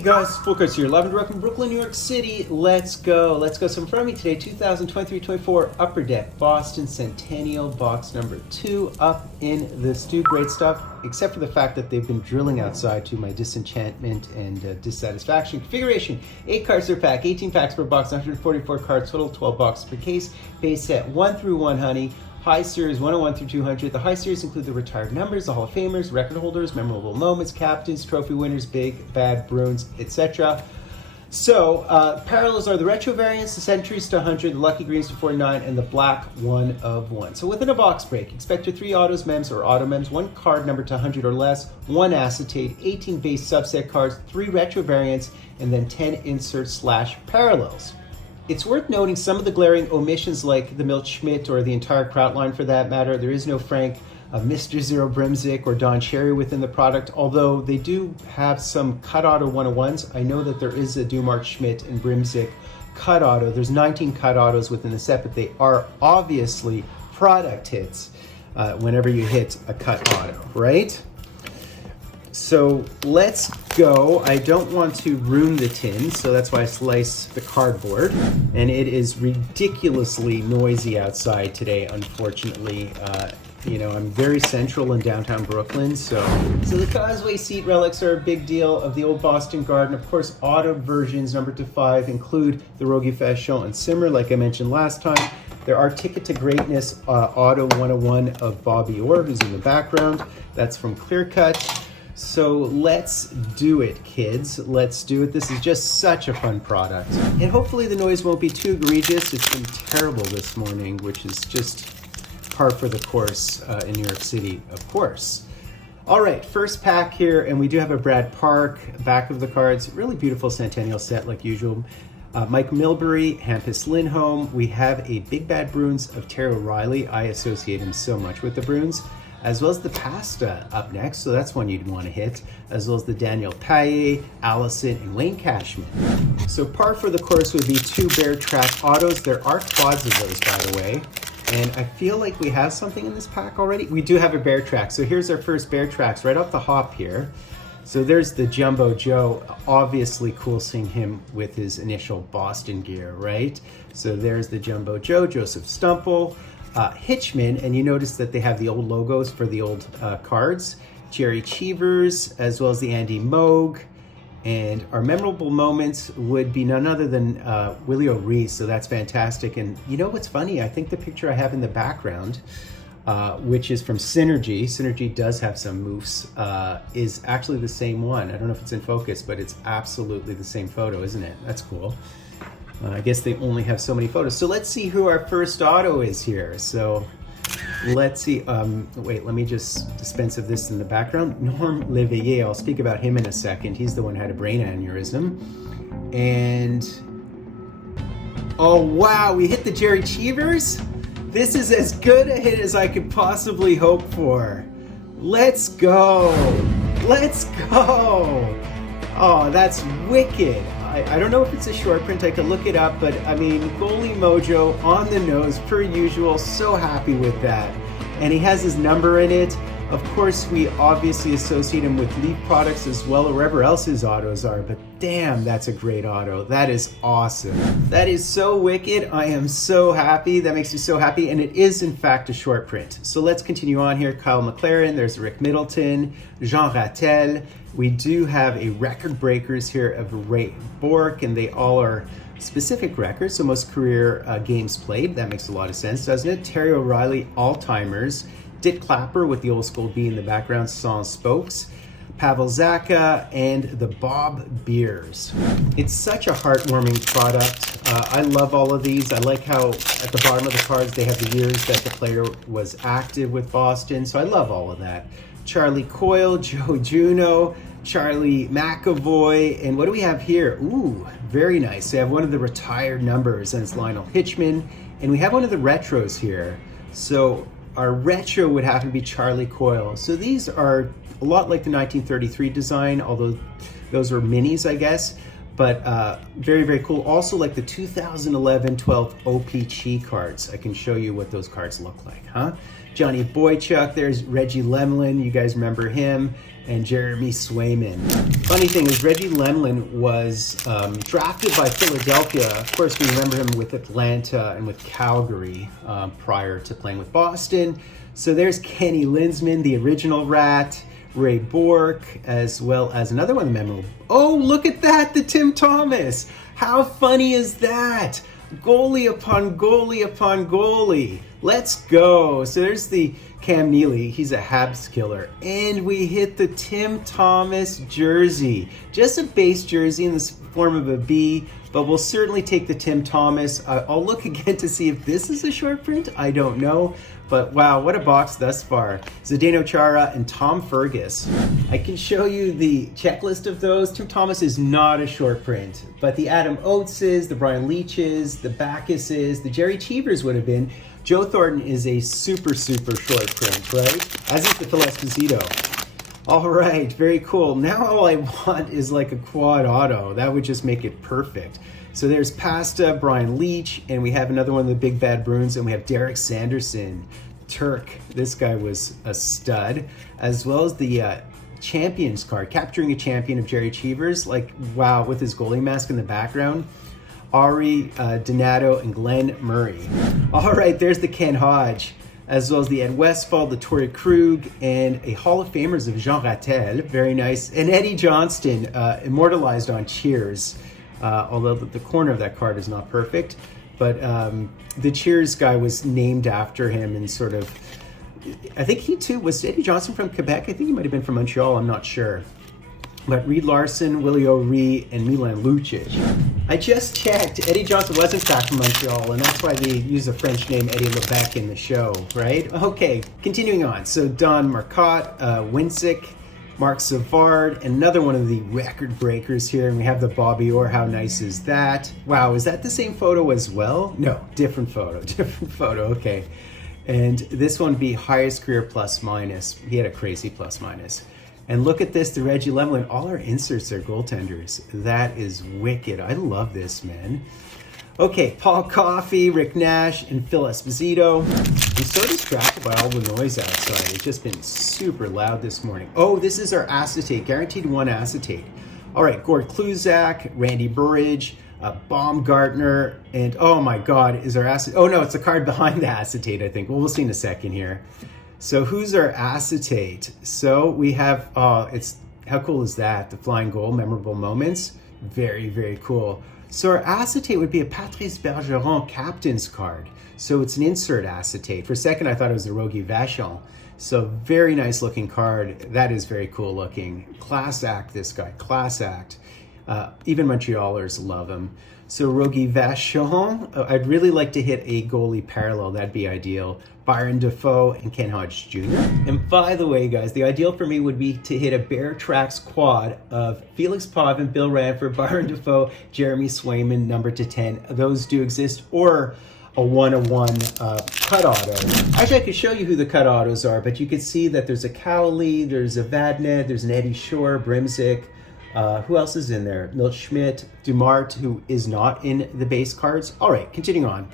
Hey guys, Fultoncards here, live and direct from Brooklyn, New York City. Let's go. So in front of me today, 2023-24 Upper Deck Boston Centennial box number 2 up in the stew. Great stuff, except for the fact that they've been drilling outside to my disenchantment and dissatisfaction. Configuration, 8 cards per pack, 18 packs per box, 144 cards total, 12 boxes per case. Base set 1 through 100. High Series 101 through 200. The High Series include the retired members, the Hall of Famers, record holders, memorable moments, captains, trophy winners, big, bad, Bruins, etc. So, parallels are the retro variants, the centuries to 100, the lucky greens to 49, and the black 1 of 1. So within a box break, expect your 3 autos, mems, or auto mems, 1 card number to 100 or less, 1 acetate, 18 base subset cards, 3 retro variants, and then 10 inserts / parallels. It's worth noting some of the glaring omissions like the Milt Schmidt or the entire Kraut line for that matter. There is no Frank, Mr. Zero Brimzik or Don Cherry within the product, although they do have some cut auto 101s. I know that there is a Dumart Schmidt and Brimzik cut auto. There's 19 cut autos within the set, but they are obviously product hits whenever you hit a cut auto, right? So let's go. I don't want to ruin the tin, so that's why I slice the cardboard. And it is ridiculously noisy outside today, unfortunately. I'm very central in downtown Brooklyn, so the Causeway seat relics are a big deal of the old Boston Garden. Of course, auto versions number to 5 include the Rogie Fashion and Simmer, like I mentioned last time. There are Ticket to Greatness Auto 101 of Bobby Orr, who's in the background. That's from Clear Cut. So let's do it, kids. Let's do it. This is just such a fun product. And hopefully the noise won't be too egregious. It's been terrible this morning, which is just par for the course in New York City, of course. All right, first pack here, and we do have a Brad Park, back of the cards. Really beautiful Centennial set like usual. Mike Milbury, Hampus Lindholm. We have a Big Bad Bruins of Terry O'Reilly. I associate him so much with the Bruins. As well as the Pasta up next, so that's one you'd want to hit, as well as the Daniel Paille, Allison, and Wayne Cashman. So par for the course would be 2 Bear Track autos. There are quads of those, by the way, and I feel like we have something in this pack already. We do have a Bear Track, so here's our first Bear Tracks right off the hop here. So there's the Jumbo Joe, obviously cool seeing him with his initial Boston gear, right? So there's the Jumbo Joe, Joseph Stumple, Hitchman, and you notice that they have the old logos for the old cards. Jerry Cheevers, as well as the Andy Moog. And our memorable moments would be none other than Willie O'Reese, so that's fantastic. And you know what's funny? I think the picture I have in the background, which is from Synergy. Synergy does have some moves, is actually the same one. I don't know if it's in focus, but it's absolutely the same photo, isn't it? That's cool. I guess they only have so many photos. So let's see who our first auto is here. So let's see. Wait, let me just dispense of this in the background. Norm Leveillé, I'll speak about him in a second. He's the one who had a brain aneurysm. And, oh wow, we hit the Jerry Cheevers? This is as good a hit as I could possibly hope for. Let's go. Let's go. Oh, that's wicked. I don't know if it's a short print, I could look it up, but I mean, goalie mojo on the nose per usual, so happy with that. And he has his number in it. Of course, we obviously associate him with Leaf products as well, or wherever else his autos are, but damn, that's a great auto. That is awesome. That is so wicked. I am so happy. That makes me so happy, and it is in fact a short print. So let's continue on here. Kyle McLaren, there's Rick Middleton, Jean Rattel. We do have a record breakers here of Ray Bork, and they all are specific records, so most career games played. That makes a lot of sense, doesn't it? Terry O'Reilly, all-timers. Dick Clapper with the old school B in the background, Sans Spokes. Pavel Zacha, and the Bob Beers. It's such a heartwarming product. I love all of these. I like how at the bottom of the cards they have the years that the player was active with Boston, so I love all of that. Charlie Coyle, Joe Juno, Charlie McAvoy, and what do we have here? Ooh, very nice. They have one of the retired numbers, and it's Lionel Hitchman, and we have one of the retros here. So our retro would have to be Charlie Coyle. So these are a lot like the 1933 design, although those are minis, I guess. But very, very cool. Also like the 2011-12 OPC cards. I can show you what those cards look like, huh? Johnny Boychuk, there's Reggie Lemelin, you guys remember him, and Jeremy Swayman. Funny thing is Reggie Lemelin was drafted by Philadelphia. Of course, we remember him with Atlanta and with Calgary prior to playing with Boston. So there's Kenny Linsman, the original Rat, Ray Bourque, as well as another one memorable. Oh, look at that, the Tim Thomas. How funny is that? Goalie upon goalie upon goalie. Let's go. So there's the Cam Neely. He's a Habs killer. And we hit the Tim Thomas jersey. Just a base jersey in the form of a B, but we'll certainly take the Tim Thomas. I'll look again to see if this is a short print. I don't know. But wow, what a box thus far. Zdeno Chara and Tom Fergus. I can show you the checklist of those. Tim Thomas is not a short print, but the Adam Oateses, the Brian Leaches, the Backuses, the Jerry Cheevers would have been. Joe Thornton is a super, super short print, right? As is the Phil Esposito. All right, very cool. Now all I want is like a quad auto. That would just make it perfect. So there's Pasta, Brian Leach, and we have another one of the Big Bad Bruins, and we have Derek Sanderson, Turk. This guy was a stud, as well as the Champions card, capturing a champion of Jerry Cheevers, like wow, with his goalie mask in the background. Ari Donato and Glenn Murray. All right, there's the Ken Hodge, as well as the Ed Westfall, the Torrey Krug, and a Hall of Famers of Jean Rattel. Very nice. And Eddie Johnston, immortalized on Cheers. Although the corner of that card is not perfect, but the Cheers guy was named after him, and sort of, I think he too, was Eddie Johnson from Quebec? I think he might have been from Montreal, I'm not sure. But Reed Larson, Willie O'Ree, and Milan Lucic. I just checked, Eddie Johnson was in fact from Montreal, and that's why they use a French name, Eddie Lebec, in the show, right? Okay, continuing on. So Don Marcotte, Winsick, Mark Savard, another one of the record breakers here, and we have the Bobby Orr. How nice is that? Wow, is that the same photo as well? No, different photo, okay. And this one be highest career plus minus. He had a crazy plus minus. And look at this, the Reggie Lemelin. All our inserts are goaltenders. That is wicked. I love this, man. Okay, Paul Coffey, Rick Nash, and Phil Esposito. I'm so distracted by all the noise outside. It's just been super loud this morning. Oh, this is our acetate, guaranteed one acetate. All right, Gord Kluzak, Randy Burridge, Baumgartner, and oh my God, is our acetate? Oh no, it's the card behind the acetate, I think. Well, we'll see in a second here. So who's our acetate? So we have, it's, how cool is that? The flying goal, memorable moments. Very, very cool. So our acetate would be a Patrice Bergeron captain's card. So it's an insert acetate. For a second, I thought it was a Rogie Vachon. So very nice looking card. That is very cool looking. Class act, this guy, class act. Even Montrealers love him. So Rogie Vachon, I'd really like to hit a goalie parallel. That'd be ideal. Byron Dafoe and Ken Hodge Jr. And by the way, guys, the ideal for me would be to hit a Bear Tracks quad of Felix Potvin, Bill Ranford, Byron Dafoe, Jeremy Swayman, number to 10. Those do exist, or a 1-of-1 cut auto. Actually, I could show you who the cut autos are, but you could see that there's a Cowley, there's a Vadned, there's an Eddie Shore, Brimzik. Who else is in there? Milt Schmidt, Dumart, who is not in the base cards. All right, continuing on.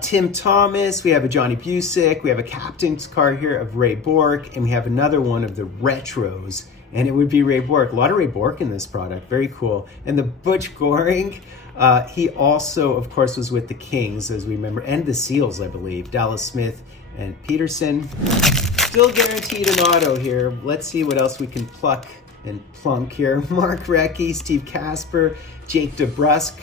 Tim Thomas, we have a Johnny Busick, we have a captain's card here of Ray Bourque, and we have another one of the retros, and it would be Ray Bourque. A lot of Ray Bourque in this product, very cool. And the Butch Goring, he also, of course, was with the Kings, as we remember, and the Seals, I believe. Dallas Smith and Peterson. Still guaranteed an auto here. Let's see what else we can pluck and plunk here. Mark Recchi, Steve Casper, Jake DeBrusque,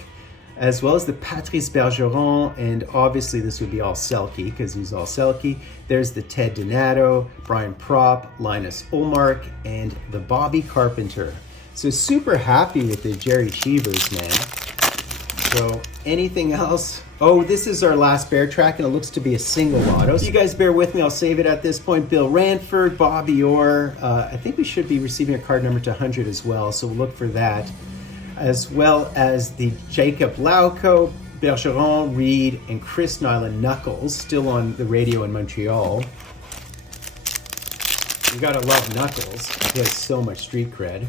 as well as the Patrice Bergeron, and obviously this would be all Selke, because he's all Selke. There's the Ted Donato, Brian Propp, Linus Ullmark, and the Bobby Carpenter. So super happy with the Jerry Cheevers, man. So anything else? Oh, this is our last Bear Track, and it looks to be a single auto. So you guys bear with me, I'll save it at this point. Bill Ranford, Bobby Orr. I think we should be receiving a card number to 100 as well, so we'll look for that. As well as the Jacob Lauco, Bergeron, Reed, and Chris Nyland Knuckles, still on the radio in Montreal. You gotta love Knuckles. He has so much street cred.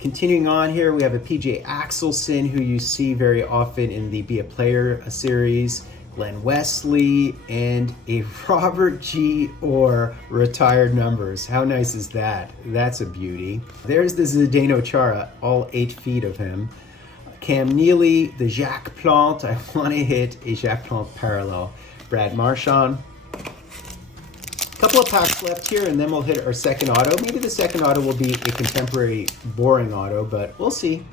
Continuing on here, we have a PJ Axelson, who you see very often in the Be a Player series, Glenn Wesley, and a Robert G. Orr retired numbers. How nice is that? That's a beauty. There's the Zdeno Chara, all 8 feet of him. Cam Neely, the Jacques Plante. I want to hit a Jacques Plante parallel. Brad Marchand. Couple of packs left here, and then we'll hit our second auto. Maybe the second auto will be a contemporary boring auto, but we'll see.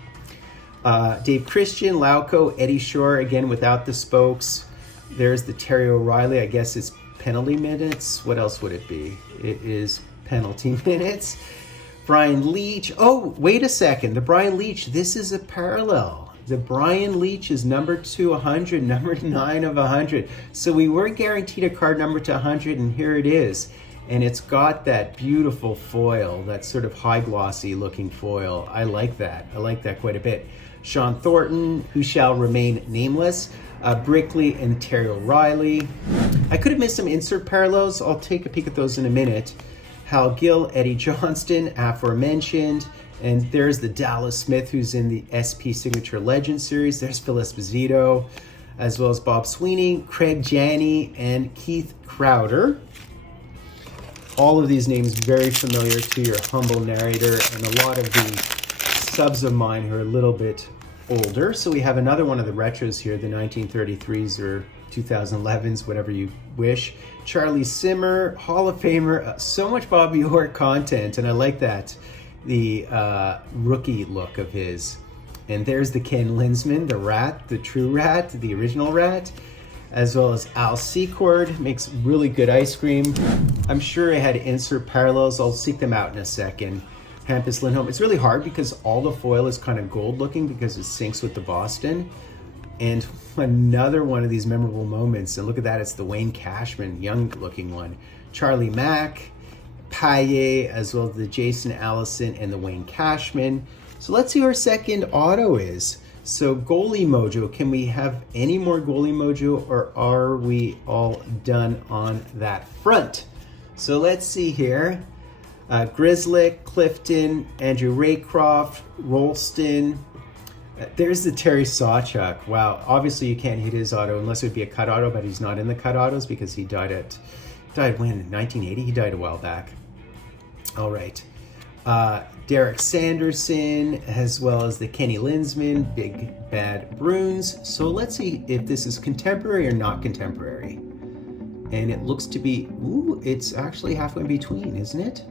Dave Christian, Lauco, Eddie Shore, again without the spokes. There's the Terry O'Reilly. I guess it's penalty minutes. What else would it be? It is penalty minutes. Brian Leach. Oh, wait a second. The Brian Leach, this is a parallel. The Brian Leach is number 200, number 9 of 100. So we were guaranteed a card number to 100, and here it is. And it's got that beautiful foil, that sort of high glossy looking foil. I like that. I like that quite a bit. Sean Thornton, who shall remain nameless. Brickley and Terry O'Reilly. I could have missed some insert parallels. I'll take a peek at those in a minute. Hal Gill, Eddie Johnston, aforementioned. And there's the Dallas Smith, who's in the SP Signature Legend series. There's Phil Esposito, as well as Bob Sweeney, Craig Janney, and Keith Crowder. All of these names very familiar to your humble narrator, and a lot of the subs of mine who are a little bit older. So we have another one of the retros here, the 1933s or 2011s, whatever you wish. Charlie Simmer, Hall of Famer, so much Bobby Orr content, and I like that. The rookie look of his. And there's the Ken Linsman, the Rat, the true Rat, the original Rat, as well as Al Secord, makes really good ice cream. I'm sure I had insert parallels. I'll seek them out in a second. Hampus Lindholm. It's really hard because all the foil is kind of gold looking because it syncs with the Boston. And another one of these memorable moments, and look at that, it's the Wayne Cashman, young looking one. Charlie Mack, Paille, as well as the Jason Allison and the Wayne Cashman. So let's see who our second auto is. So goalie mojo, can we have any more goalie mojo, or are we all done on that front? So let's see here. Grizzlick, Clifton, Andrew Raycroft, Rolston. There's the Terry Sawchuk. Wow, obviously you can't hit his auto unless it would be a cut auto, but he's not in the cut autos because he died when? 1980? He died a while back. All right. Derek Sanderson, as well as the Kenny Linsman, Big Bad Bruins. So let's see if this is contemporary or not contemporary. And it looks to be, ooh, it's actually halfway in between, isn't it?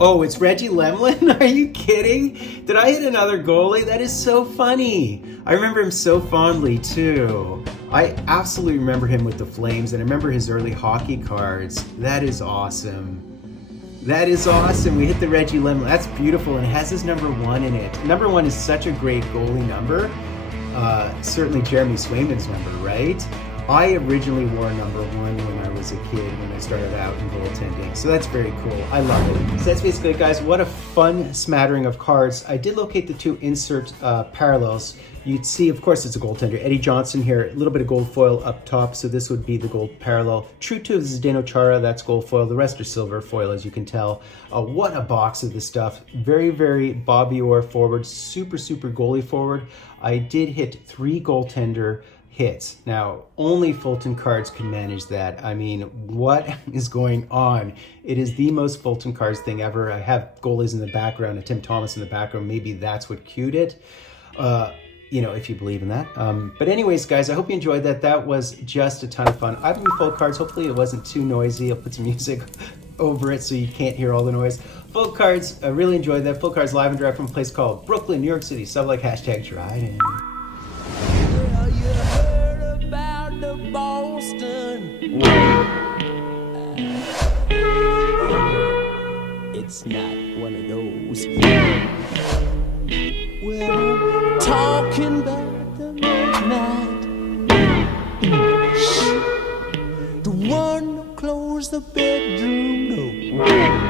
Oh, it's Reggie Lemlin? Are you kidding? Did I hit another goalie? That is so funny. I remember him so fondly too. I absolutely remember him with the Flames, and I remember his early hockey cards. That is awesome. That is awesome. We hit the Reggie Lemlin. That's beautiful, and it has his number 1 in it. Number 1 is such a great goalie number. Certainly Jeremy Swayman's number, right? I originally wore number 1 when I was a kid, when I started out in goaltending. So that's very cool. I love it. So that's basically it, guys. What a fun smattering of cards. I did locate the 2 insert parallels. You'd see, of course, it's a goaltender. Eddie Johnson here, a little bit of gold foil up top. So this would be the gold parallel. True to Zdeno Chara, that's gold foil. The rest are silver foil, as you can tell. What a box of this stuff. Very, very Bobby Orr forward. Super, super goalie forward. I did hit 3 goaltender hits. Now, only Fultoncards can manage that. I mean, what is going on? It is the most Fultoncards thing ever. I have goalies in the background, a Tim Thomas in the background. Maybe that's what cued it. You know, if you believe in that. But anyways, guys, I hope you enjoyed that. That was just a ton of fun. I've been full cards. Hopefully it wasn't too noisy. I'll put some music over it so you can't hear all the noise. Full cards, I really enjoyed that. Full cards live and direct from a place called Brooklyn, New York City. Sub like #Dryden. Well, you heard about the Boston. It's not one of those. Well, talking about the midnight. The one who closed the bedroom door.